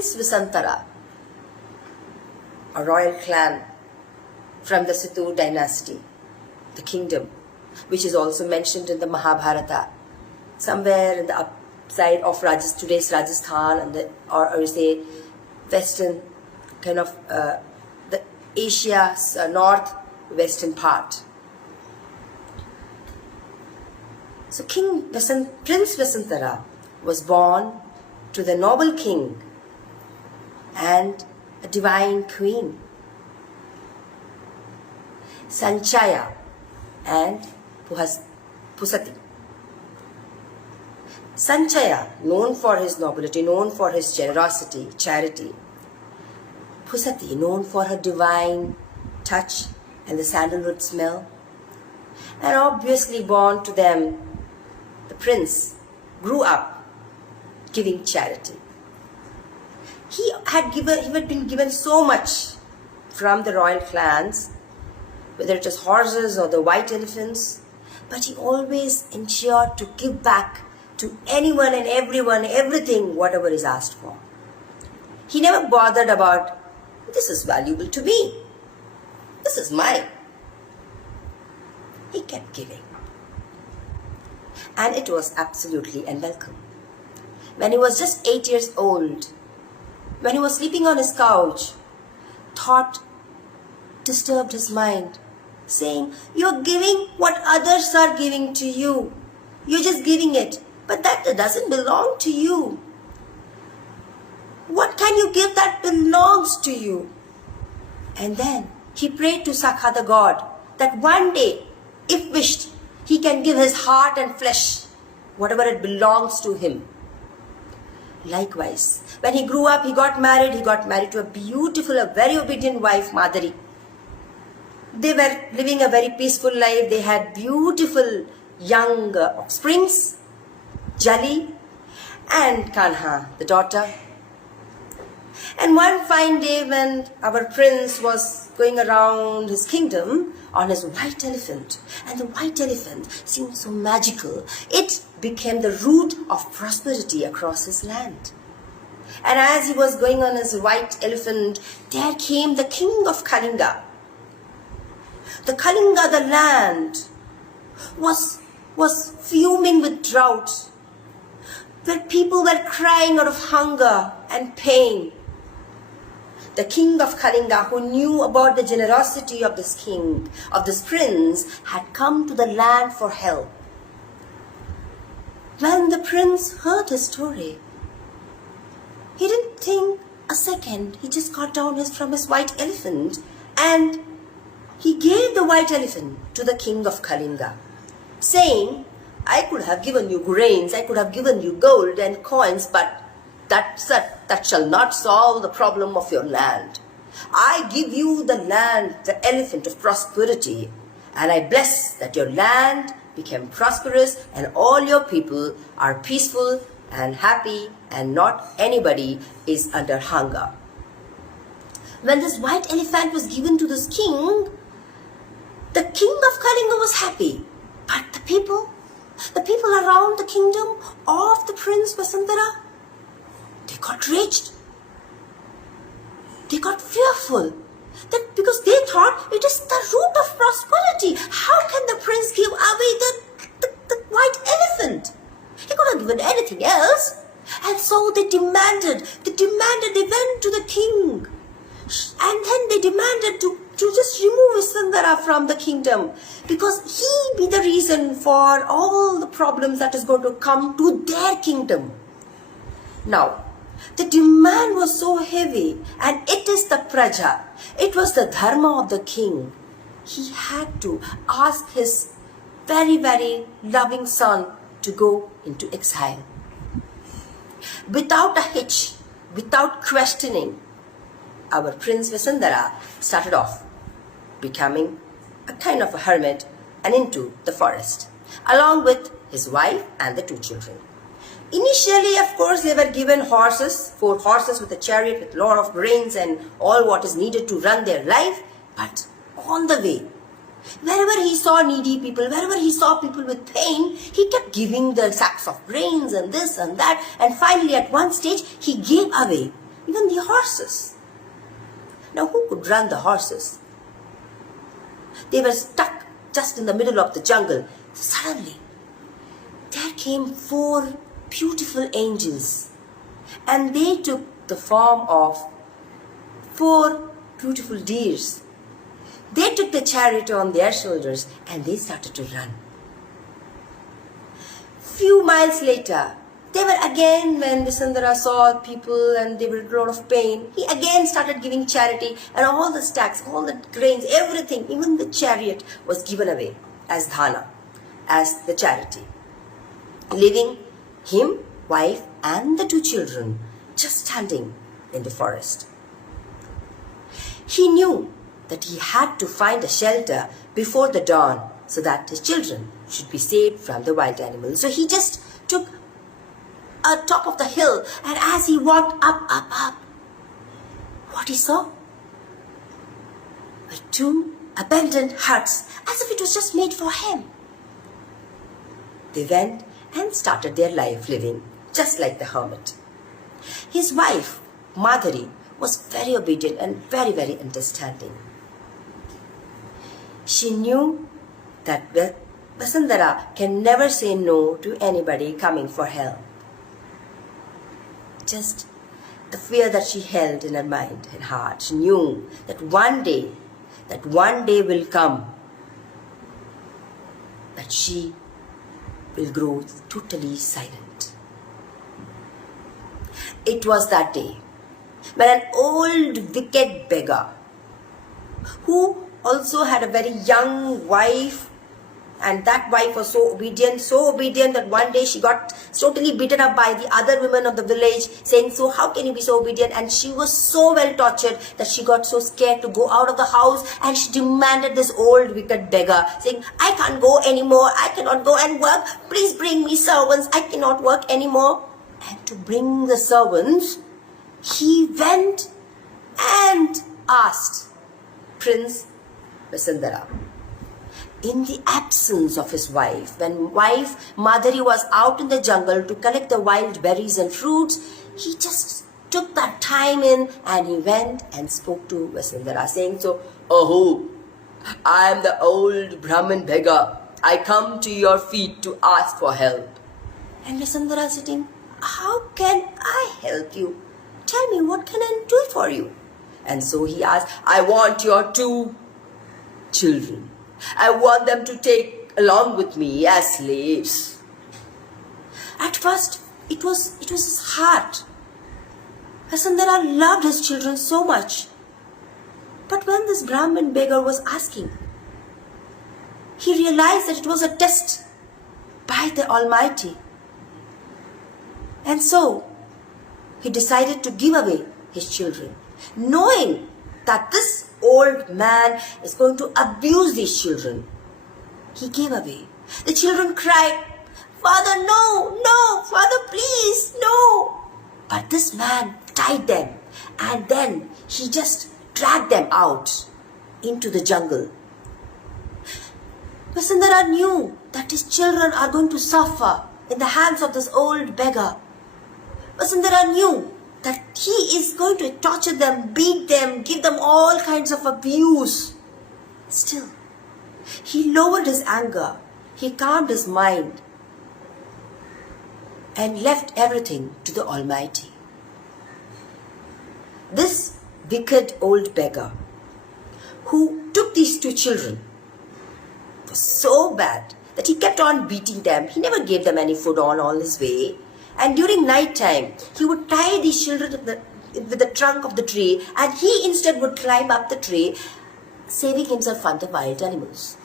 Prince Visantara, a royal clan from the Situ dynasty, the kingdom, which is also mentioned in the Mahabharata, somewhere in the upside of today's Rajasthan, and or we say western kind of the Asia's north-western part. So Prince Visantara was born to the noble king and a divine queen, Sanchaya and Pusati. Sanchaya, known for his nobility, known for his generosity, charity. Pusati, known for her divine touch and the sandalwood smell. And obviously born to them, the prince grew up giving charity. He had been given so much from the royal clans, whether it was horses or the white elephants, but he always ensured to give back to anyone and everyone, everything, whatever is asked for. He never bothered about, this is valuable to me, this is mine. He kept giving. And it was absolutely unwelcome. When he was just 8 years old, when he was sleeping on his couch, thought disturbed his mind, saying, you're giving what others are giving to you. You're just giving it, but that doesn't belong to you. What can you give that belongs to you? And then he prayed to Sakha the god that one day, if wished, he can give his heart and flesh, whatever it belongs to him. Likewise, when he grew up, he got married to a beautiful, a very obedient wife, Madari. They were living a very peaceful life. They had beautiful young offsprings, Jali and Kanha, the daughter. And one fine day when our prince was going around his kingdom on his white elephant, and the white elephant seemed so magical, it became the root of prosperity across his land. And as he was going on his white elephant, there came the king of Kalinga. The Kalinga, the land, was fuming with drought, where people were crying out of hunger and pain. The king of Kalinga, who knew about the generosity of this king, of this prince, had come to the land for help. When the prince heard his story, he didn't think a second. He just got down from his white elephant and he gave the white elephant to the king of Kalinga, saying, I could have given you grains, I could have given you gold and coins, but that shall not solve the problem of your land. I give you the land, the elephant of prosperity, and I bless that your land became prosperous and all your people are peaceful and happy and not anybody is under hunger. When this white elephant was given to this king, the king of Kalinga was happy, but the people around the kingdom of the prince Vasantara, they got raged. They got fearful. That because they thought it is the root of prosperity. How can the prince give away the white elephant? He could have given anything else. And so they went to the king. And then they demanded to just remove Visantara from the kingdom, because he be the reason for all the problems that is going to come to their kingdom. Now, the demand was so heavy, and it is the praja, it was the dharma of the king. He had to ask his very, very loving son to go into exile. Without a hitch, without questioning, our Prince Visantara started off becoming a kind of a hermit and into the forest, along with his wife and the 2 children. Initially, of course, they were given 4 horses with a chariot with a lot of grains and all what is needed to run their life. But on the way, wherever he saw needy people, wherever he saw people with pain, he kept giving the sacks of grains and this and that. And finally, at one stage, he gave away, even the horses. Now, who could run the horses? They were stuck just in the middle of the jungle. Suddenly, there came 4 beautiful angels, and they took the form of 4 beautiful deers. They took the chariot on their shoulders and they started to run. Few miles later, they were again, when Vasundhara saw people and they were in a lot of pain, he again started giving charity, and all the stacks, all the grains, everything, even the chariot was given away as Dhana, as the charity, leaving him, wife and the 2 children just standing in the forest. He knew that he had to find a shelter before the dawn so that his children should be saved from the wild animals. So he just took a top of the hill, and as he walked up, what he saw were 2 abandoned huts, as if it was just made for him. They went and started their life living just like the hermit. His wife, Madhuri, was very obedient and very, very understanding. She knew that Vasundhara can never say no to anybody coming for help. Just the fear that she held in her mind and heart, she knew that one day will come that she will grow totally silent. It was that day when an old wicked beggar, who also had a very young wife, and that wife was so obedient that one day she got totally beaten up by the other women of the village, saying, so how can you be so obedient? And she was so well tortured that she got so scared to go out of the house, and she demanded this old wicked beggar, saying, I can't go anymore, I cannot go and work, please bring me servants, I cannot work anymore. And to bring the servants, he went and asked Prince Vasundhara. In the absence of his wife, when wife Madhuri was out in the jungle to collect the wild berries and fruits, he just took that time in and he went and spoke to Vasundhara, saying, so, oh, I am the old Brahmin beggar. I come to your feet to ask for help. And Vasundhara sitting, how can I help you? Tell me, what can I do for you? And so he asked, I want your 2 children. I want them to take along with me as slaves. At first, it was his heart. Vasundhara loved his children so much. But when this Brahmin beggar was asking, he realized that it was a test by the Almighty. And so, he decided to give away his children, knowing that this old man is going to abuse these children. He gave away. The children cried, Father, no, Father, please, no. But this man tied them, and then he just dragged them out into the jungle. Vasundhara knew that his children are going to suffer in the hands of this old beggar. Vasundhara knew that he is going to torture them, beat them, give them all kinds of abuse. Still, he lowered his anger, he calmed his mind and left everything to the Almighty. This wicked old beggar who took these 2 children was so bad that he kept on beating them. He never gave them any food on all his way. And during night time, he would tie these children with the trunk of the tree, and he instead would climb up the tree, saving himself from the wild animals.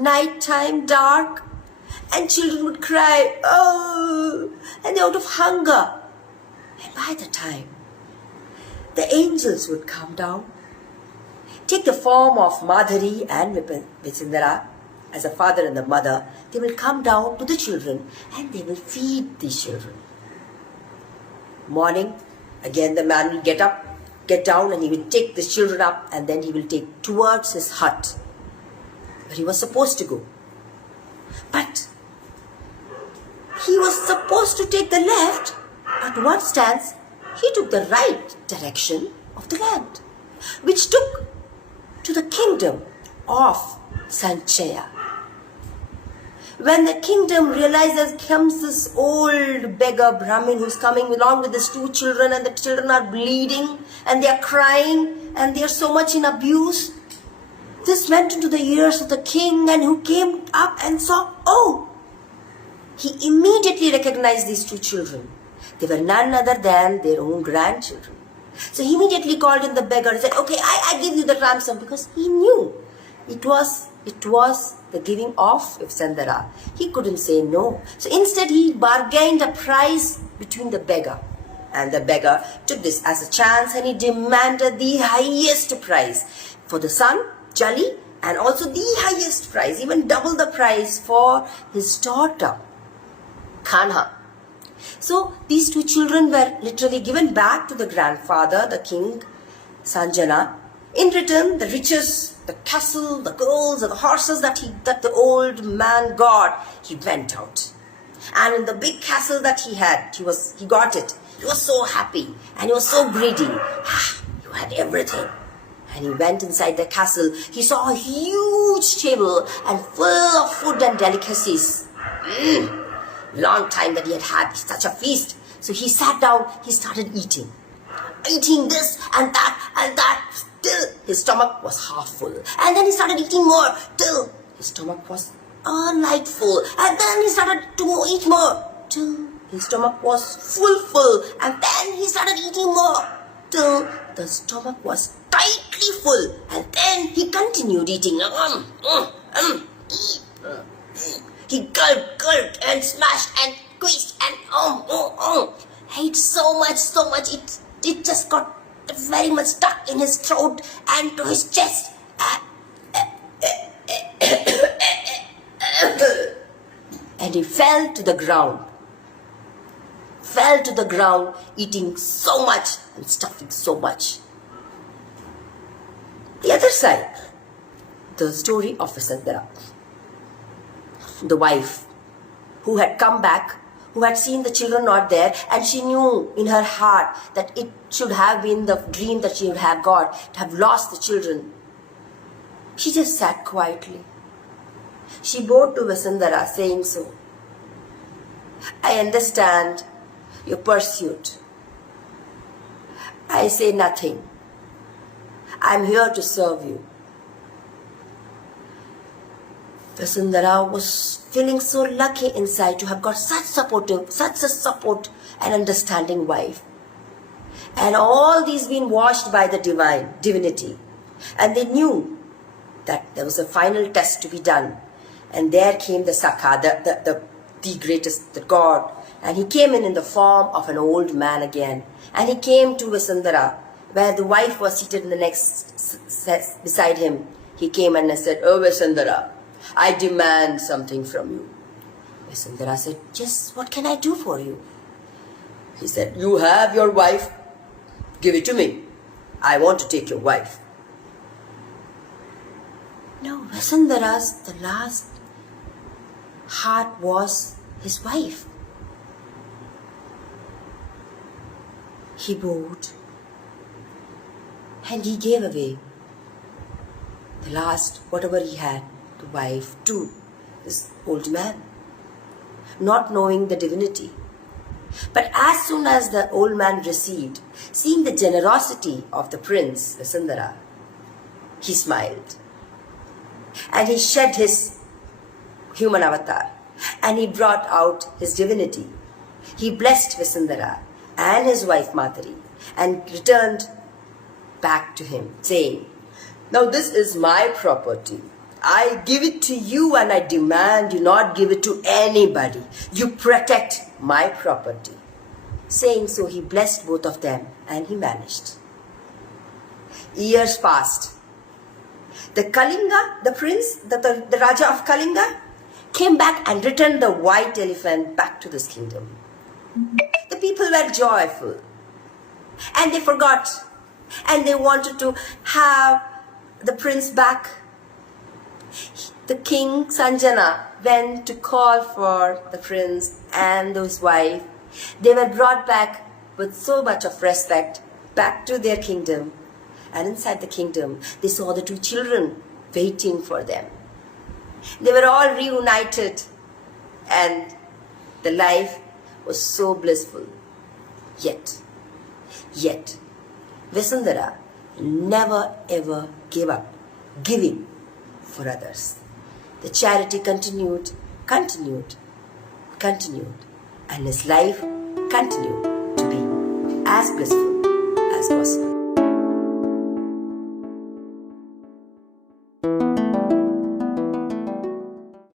Night time, dark, and children would cry, oh, and they're out of hunger. And by the time, the angels would come down, take the form of Madhuri and Vasundhara as a father and a mother. They will come down to the children and they will feed these children. Morning, again the man will get down and he will take the children up, and then he will take towards his hut where he was supposed to go. But he was supposed to take the left, but what stands, he took the right direction of the land, which took to the kingdom of Sanchaya. When the kingdom realizes comes this old beggar Brahmin who's coming along with his two children, and the children are bleeding and they are crying and they are so much in abuse. This went into the ears of the king, and who came up and saw, oh, he immediately recognized these two children. They were none other than their own grandchildren. So he immediately called in the beggar and said, okay, I give you the ransom, because he knew it was the giving of Sandara. He couldn't say no. So instead he bargained a price between the beggar. And the beggar took this as a chance, and he demanded the highest price for the son, Jali, and also the highest price, even double the price for his daughter, Kanha. So these two children were literally given back to the grandfather, the king, Sanjana. In return, the riches, the castle, the girls, and the horses that the old man got, he went out. And in the big castle that he had, he got it. He was so happy and he was so greedy. He had everything. And he went inside the castle. He saw a huge table and full of food and delicacies. Long time that he had had such a feast. So he sat down, he started eating this and that, till his stomach was half full. And then he started eating more till his stomach was light full. And then he started to eat more till his stomach was full. And then he started eating more till the stomach was tightly full. And then he continued eating. He gulped and smashed and squeezed and ate so much. It just got very much stuck in his throat and to his chest. And he fell to the ground, eating so much and stuffing so much. The other side, the story of Vasundhara, the wife who had come back, who had seen the children not there, and she knew in her heart that it should have been the dream that she would have got, to have lost the children. She just sat quietly. She bowed to Vasundhara, saying so, I understand your pursuit. I say nothing. I'm here to serve you. Vasundhara was feeling so lucky inside to have got such a support and understanding wife. And all these been washed by the divinity. And they knew that there was a final test to be done. And there came the Sakha, the greatest, the God. And he came in the form of an old man again. And he came to Vasundhara, where the wife was seated in the next beside him. He came and said, oh Vasundhara, I demand something from you. Vasundhara said, just what can I do for you? He said, you have your wife, give it to me. I want to take your wife. No, Vasundhara's the last heart was his wife. He bowed and he gave away the last, whatever he had, the wife, to this old man, not knowing the divinity. But as soon as the old man received, seeing the generosity of the prince, Vasundhara, he smiled. And he shed his human avatar and he brought out his divinity. He blessed Vasundhara and his wife Matari and returned back to him, saying, now this is my property. I give it to you and I demand you not give it to anybody. You protect my property. Saying so, he blessed both of them and he vanished. Years passed. The Kalinga, the prince, the Raja of Kalinga, came back and returned the white elephant back to this kingdom. The people were joyful and they forgot and they wanted to have the prince back. The king Sanjana went to call for the prince and his wife. They were brought back with so much of respect back to their kingdom. And inside the kingdom, they saw the two children waiting for them. They were all reunited, and the life was so blissful. Yet, Vasundhara never ever gave up giving for others. The charity continued, and his life continued to be as blissful as possible.